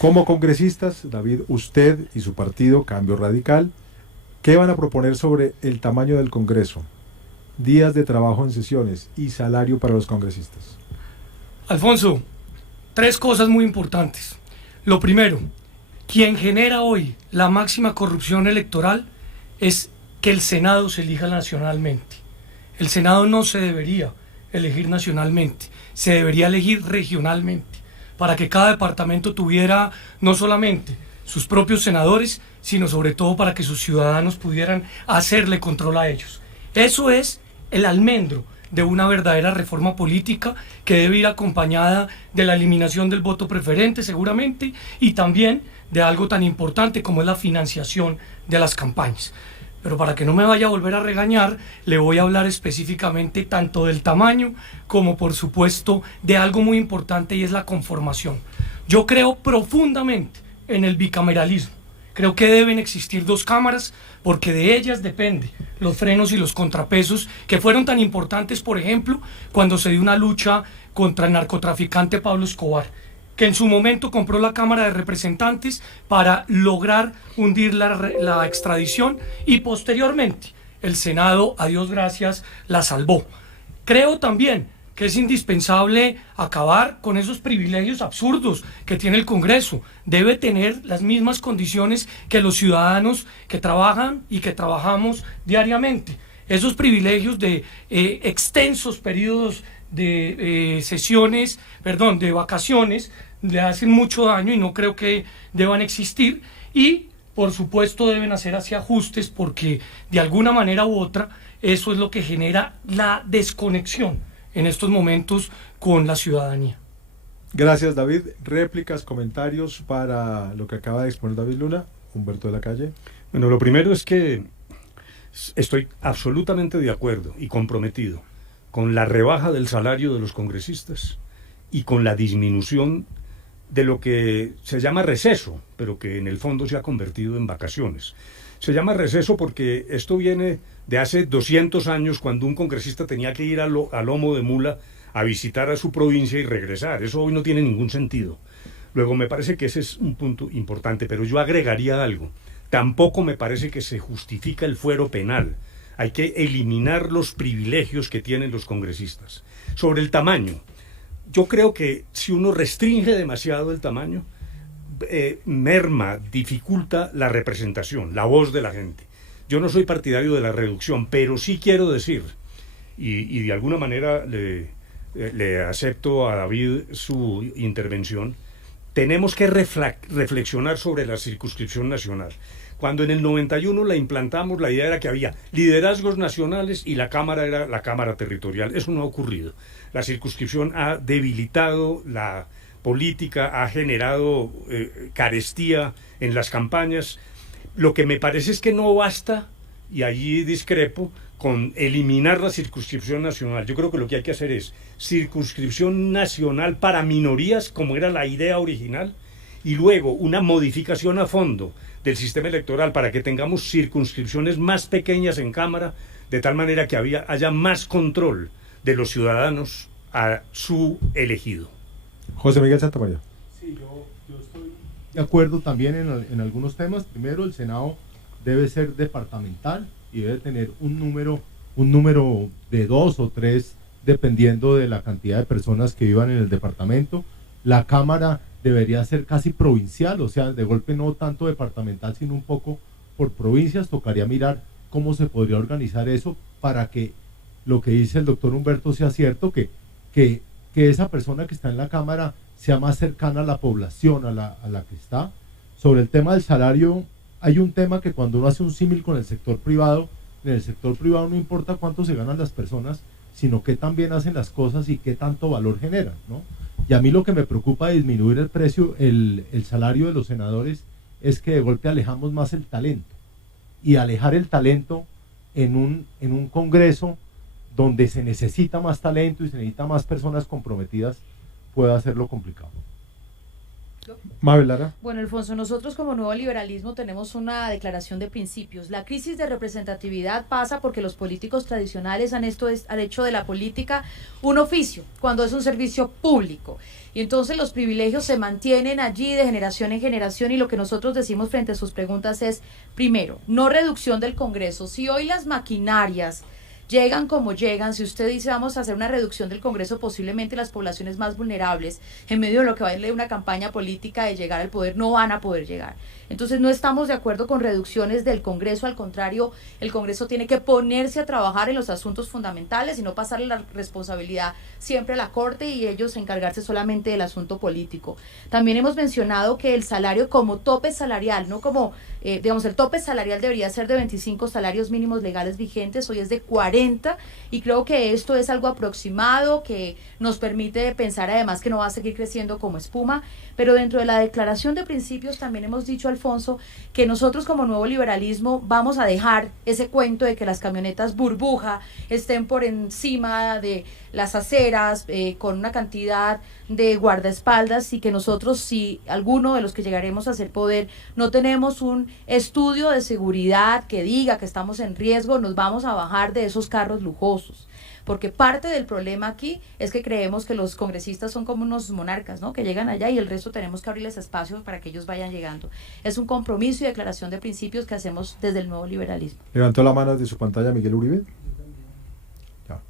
Como congresistas, David, usted y su partido, Cambio Radical, ¿qué van a proponer sobre el tamaño del Congreso, días de trabajo en sesiones y salario para los congresistas? Alfonso, 3 cosas muy importantes. Lo primero, quien genera hoy la máxima corrupción electoral es que el Senado se elija nacionalmente. El Senado no se debería elegir nacionalmente, se debería elegir regionalmente, para que cada departamento tuviera no solamente sus propios senadores, sino sobre todo para que sus ciudadanos pudieran hacerle control a ellos. Eso es el almendro de una verdadera reforma política que debe ir acompañada de la eliminación del voto preferente seguramente y también de algo tan importante como es la financiación de las campañas. Pero para que no me vaya a volver a regañar, le voy a hablar específicamente tanto del tamaño como por supuesto de algo muy importante y es la conformación. Yo creo profundamente en el bicameralismo. Creo que deben existir 2 cámaras porque de ellas depende los frenos y los contrapesos que fueron tan importantes, por ejemplo, cuando se dio una lucha contra el narcotraficante Pablo Escobar, que en su momento compró la Cámara de Representantes para lograr hundir la extradición y posteriormente el Senado, a Dios gracias, la salvó. Creo también que es indispensable acabar con esos privilegios absurdos que tiene el Congreso. Debe tener las mismas condiciones que los ciudadanos que trabajan y que trabajamos diariamente. Esos privilegios de extensos periodos de de vacaciones, le hacen mucho daño y no creo que deban existir. Y, por supuesto, deben hacer así ajustes porque, de alguna manera u otra, eso es lo que genera la desconexión en estos momentos con la ciudadanía. Gracias, David. Réplicas, comentarios para lo que acaba de exponer David Luna. Humberto de la Calle. Bueno, lo primero es que estoy absolutamente de acuerdo y comprometido con la rebaja del salario de los congresistas y con la disminución de lo que se llama receso, pero que en el fondo se ha convertido en vacaciones. Se llama receso porque esto viene de hace 200 años, cuando un congresista tenía que ir a lomo de mula a visitar a su provincia y regresar. Eso hoy no tiene ningún sentido. Luego, me parece que ese es un punto importante, pero yo agregaría algo. Tampoco me parece que se justifica el fuero penal. Hay que eliminar los privilegios que tienen los congresistas. Sobre el tamaño, yo creo que si uno restringe demasiado el tamaño, merma, dificulta la representación, la voz de la gente. Yo no soy partidario de la reducción, pero sí quiero decir, y de alguna manera le acepto a David su intervención, tenemos que reflexionar sobre la circunscripción nacional. Cuando en el 91 la implantamos, la idea era que había liderazgos nacionales y la Cámara era la Cámara territorial. Eso no ha ocurrido. La circunscripción ha debilitado la política, ha generado carestía en las campañas. Lo que me parece es que no basta, y allí discrepo, con eliminar la circunscripción nacional. Yo creo que lo que hay que hacer es circunscripción nacional para minorías, como era la idea original, y luego una modificación a fondo del sistema electoral para que tengamos circunscripciones más pequeñas en Cámara, de tal manera que haya más control de los ciudadanos a su elegido. José Miguel Santamaría. Sí, yo estoy de acuerdo también en algunos temas. Primero, el Senado debe ser departamental y debe tener un número de 2 o 3 dependiendo de la cantidad de personas que vivan en el departamento. La Cámara debería ser casi provincial, o sea, de golpe no tanto departamental, sino un poco por provincias. Tocaría mirar cómo se podría organizar eso para que lo que dice el doctor Humberto sea cierto, que esa persona que está en la Cámara sea más cercana a la población, a la que está. Sobre el tema del salario, hay un tema que cuando uno hace un símil con el sector privado, en el sector privado no importa cuánto se ganan las personas, sino qué tan bien hacen las cosas y qué tanto valor generan, ¿no? Y a mí lo que me preocupa de disminuir el precio, el salario de los senadores, es que de golpe alejamos más el talento. Y alejar el talento en un Congreso donde se necesita más talento y se necesita más personas comprometidas, puede hacerlo complicado. Mabel Lara. Bueno, Alfonso, nosotros como Nuevo Liberalismo tenemos una declaración de principios. La crisis de representatividad pasa porque los políticos tradicionales han hecho de la política un oficio, cuando es un servicio público. Y entonces los privilegios se mantienen allí de generación en generación, y lo que nosotros decimos frente a sus preguntas es, primero, no reducción del Congreso. Si hoy las maquinarias llegan como llegan, si usted dice vamos a hacer una reducción del Congreso, posiblemente las poblaciones más vulnerables, en medio de lo que va a ser una campaña política de llegar al poder, no van a poder llegar. Entonces no estamos de acuerdo con reducciones del Congreso, al contrario, el Congreso tiene que ponerse a trabajar en los asuntos fundamentales y no pasarle la responsabilidad siempre a la Corte y ellos encargarse solamente del asunto político. También hemos mencionado que el salario como tope salarial, no como, digamos, el tope salarial debería ser de 25 salarios mínimos legales vigentes, hoy es de 40, y creo que esto es algo aproximado que nos permite pensar además que no va a seguir creciendo como espuma, pero dentro de la declaración de principios también hemos dicho, Alfonso, que nosotros como Nuevo Liberalismo vamos a dejar ese cuento de que las camionetas burbuja estén por encima de las aceras con una cantidad de guardaespaldas, y que nosotros, si alguno de los que llegaremos a ser poder no tenemos un estudio de seguridad que diga que estamos en riesgo, nos vamos a bajar de esos carros lujosos. Porque parte del problema aquí es que creemos que los congresistas son como unos monarcas, ¿no? Que llegan allá y el resto tenemos que abrirles espacio para que ellos vayan llegando. Es un compromiso y declaración de principios que hacemos desde el Nuevo Liberalismo. Levantó la mano desde su pantalla Miguel Uribe. Ya.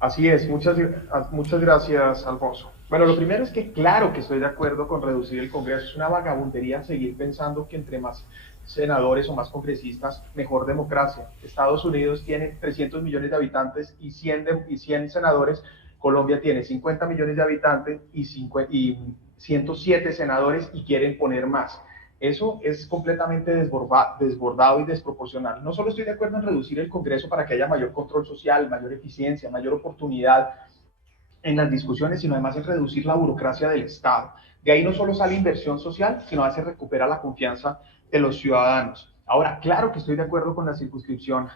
Así es, muchas gracias, Alfonso. Bueno, lo primero es que claro que estoy de acuerdo con reducir el Congreso. Es una vagabundería seguir pensando que entre más senadores o más congresistas, mejor democracia. Estados Unidos tiene 300 millones de habitantes y 100 senadores. Colombia tiene 50 millones de habitantes y 107 senadores y quieren poner más. Eso es completamente desbordado y desproporcional. No solo estoy de acuerdo en reducir el Congreso para que haya mayor control social, mayor eficiencia, mayor oportunidad en las discusiones, sino además en reducir la burocracia del Estado. De ahí no solo sale inversión social, sino se recupera la confianza de los ciudadanos. Ahora, claro que estoy de acuerdo con la circunscripción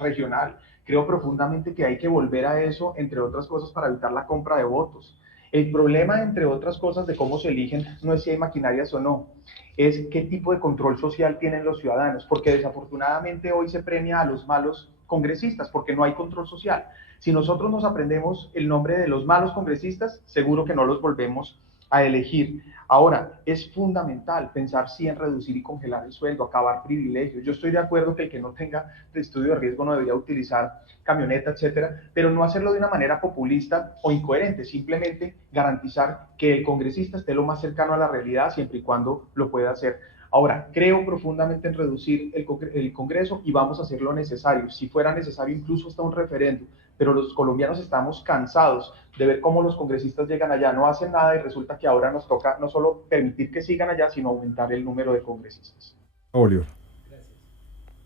regional. Creo profundamente que hay que volver a eso, entre otras cosas, para evitar la compra de votos. El problema, entre otras cosas, de cómo se eligen, no es si hay maquinarias o no, es qué tipo de control social tienen los ciudadanos, porque desafortunadamente hoy se premia a los malos congresistas, porque no hay control social. Si nosotros nos aprendemos el nombre de los malos congresistas, seguro que no los volvemos a elegir. Ahora, es fundamental pensar sí en reducir y congelar el sueldo, acabar privilegios. Yo estoy de acuerdo que el que no tenga estudio de riesgo no debería utilizar camioneta, etcétera, pero no hacerlo de una manera populista o incoherente, simplemente garantizar que el congresista esté lo más cercano a la realidad siempre y cuando lo pueda hacer. Ahora, creo profundamente en reducir el Congreso y vamos a hacer lo necesario, si fuera necesario incluso hasta un referéndum, pero los colombianos estamos cansados de ver cómo los congresistas llegan allá, no hacen nada y resulta que ahora nos toca no solo permitir que sigan allá, sino aumentar el número de congresistas. Oliver. Gracias.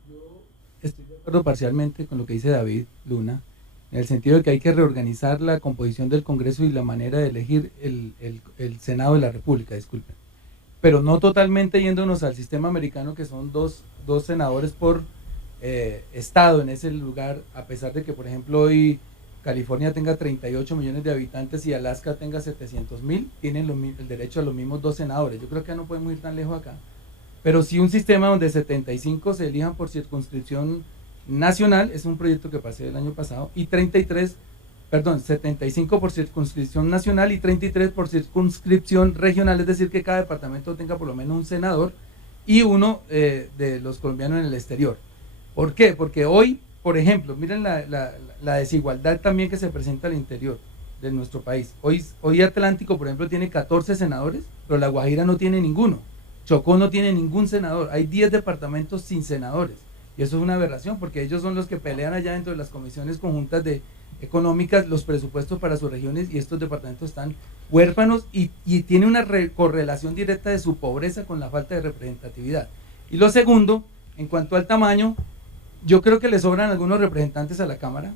Yo estoy de acuerdo parcialmente con lo que dice David Luna, en el sentido de que hay que reorganizar la composición del Congreso y la manera de elegir el Senado de la República, disculpen. Pero no totalmente yéndonos al sistema americano, que son dos senadores por estado en ese lugar, a pesar de que, por ejemplo, hoy California tenga 38 millones de habitantes y Alaska tenga 700,000, tienen el derecho a los mismos 2 senadores. Yo creo que no podemos ir tan lejos acá. Pero sí un sistema donde 75 se elijan por circunscripción nacional, es un proyecto que pasé el año pasado, y 75 por circunscripción nacional y 33 por circunscripción regional, es decir, que cada departamento tenga por lo menos un senador y uno de los colombianos en el exterior. ¿Por qué? Porque hoy, por ejemplo, miren la desigualdad también que se presenta al interior de nuestro país. Hoy Atlántico, por ejemplo, tiene 14 senadores, pero La Guajira no tiene ninguno. Chocó no tiene ningún senador. Hay 10 departamentos sin senadores. Y eso es una aberración, porque ellos son los que pelean allá dentro de las comisiones conjuntas económicas los presupuestos para sus regiones, y estos departamentos están huérfanos y tiene una correlación directa de su pobreza con la falta de representatividad. Y lo segundo, en cuanto al tamaño, yo creo que le sobran algunos representantes a la Cámara.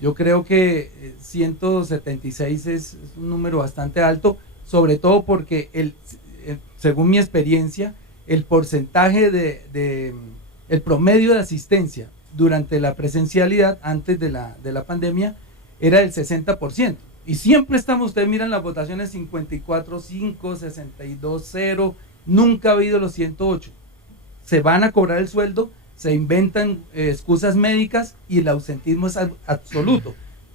Yo creo que 176 es un número bastante alto, sobre todo porque según mi experiencia, el porcentaje el promedio de asistencia durante la presencialidad antes de la pandemia era del 60%. Y siempre estamos, ustedes miran las votaciones 54-5, 62-0, nunca ha habido los 108. Se van a cobrar el sueldo, se inventan excusas médicas y el ausentismo es absoluto.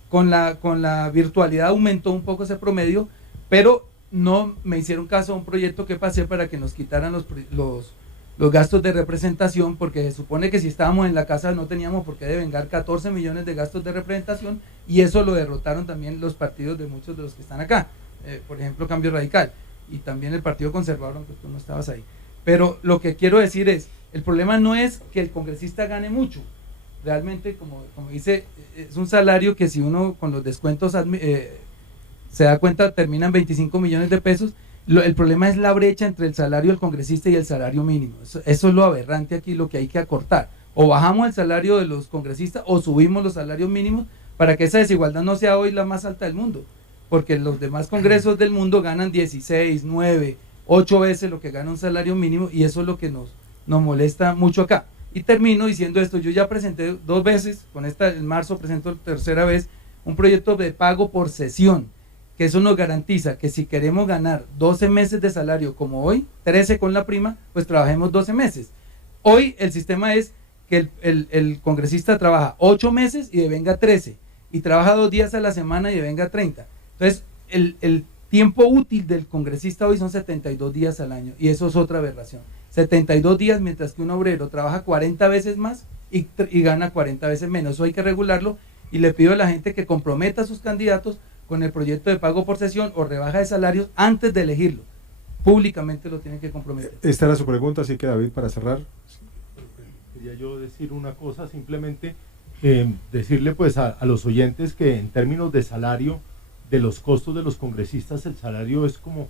Con la virtualidad aumentó un poco ese promedio, pero no me hicieron caso a un proyecto que pasé para que nos quitaran los gastos de representación, porque se supone que si estábamos en la casa no teníamos por qué devengar 14 millones de gastos de representación, y eso lo derrotaron también los partidos de muchos de los que están acá, por ejemplo Cambio Radical, y también el Partido Conservador, aunque tú no estabas ahí. Pero lo que quiero decir es, el problema no es que el congresista gane mucho, realmente como dice, es un salario que si uno con los descuentos se da cuenta terminan 25 millones de pesos. El problema es la brecha entre el salario del congresista y el salario mínimo. Eso es lo aberrante aquí, lo que hay que acortar. O bajamos el salario de los congresistas o subimos los salarios mínimos para que esa desigualdad no sea hoy la más alta del mundo. Porque los demás congresos del mundo ganan 16, 9, 8 veces lo que gana un salario mínimo, y eso es lo que nos molesta mucho acá. Y termino diciendo esto: yo ya presenté 2 veces, en marzo presento la tercera vez, un proyecto de pago por sesión, que eso nos garantiza que si queremos ganar 12 meses de salario como hoy, 13 con la prima, pues trabajemos 12 meses. Hoy el sistema es que el congresista trabaja 8 meses y devenga 13, y trabaja 2 días a la semana y devenga 30. Entonces, el tiempo útil del congresista hoy son 72 días al año, y eso es otra aberración. 72 días, mientras que un obrero trabaja 40 veces más y gana 40 veces menos. Eso hay que regularlo, y le pido a la gente que comprometa a sus candidatos con el proyecto de pago por sesión o rebaja de salarios antes de elegirlo. Públicamente lo tienen que comprometer. Esta era su pregunta, así que David, para cerrar. Quería yo decir una cosa, simplemente decirle pues a los oyentes que en términos de salario, de los costos de los congresistas, el salario es como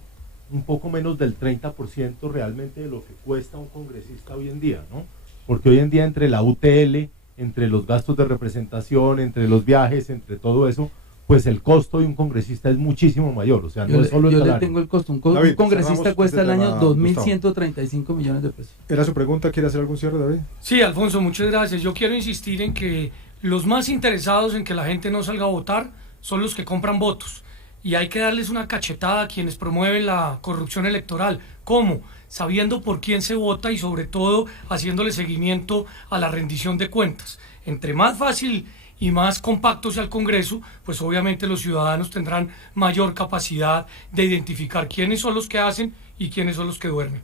un poco menos del 30% realmente de lo que cuesta un congresista hoy en día, ¿no? Porque hoy en día entre la UTL, entre los gastos de representación, entre los viajes, entre todo eso, pues el costo de un congresista es muchísimo mayor, o sea, no es solo el salario. Yo le tengo el costo, un David, congresista cuesta al año Gustavo. 2.135 millones de pesos. ¿Era su pregunta? ¿Quiere hacer algún cierre, David? Sí, Alfonso, muchas gracias. Yo quiero insistir en que los más interesados en que la gente no salga a votar son los que compran votos. Y hay que darles una cachetada a quienes promueven la corrupción electoral. ¿Cómo? Sabiendo por quién se vota y sobre todo haciéndole seguimiento a la rendición de cuentas. Entre más fácil y más compacto sea el Congreso, pues obviamente los ciudadanos tendrán mayor capacidad de identificar quiénes son los que hacen y quiénes son los que duermen.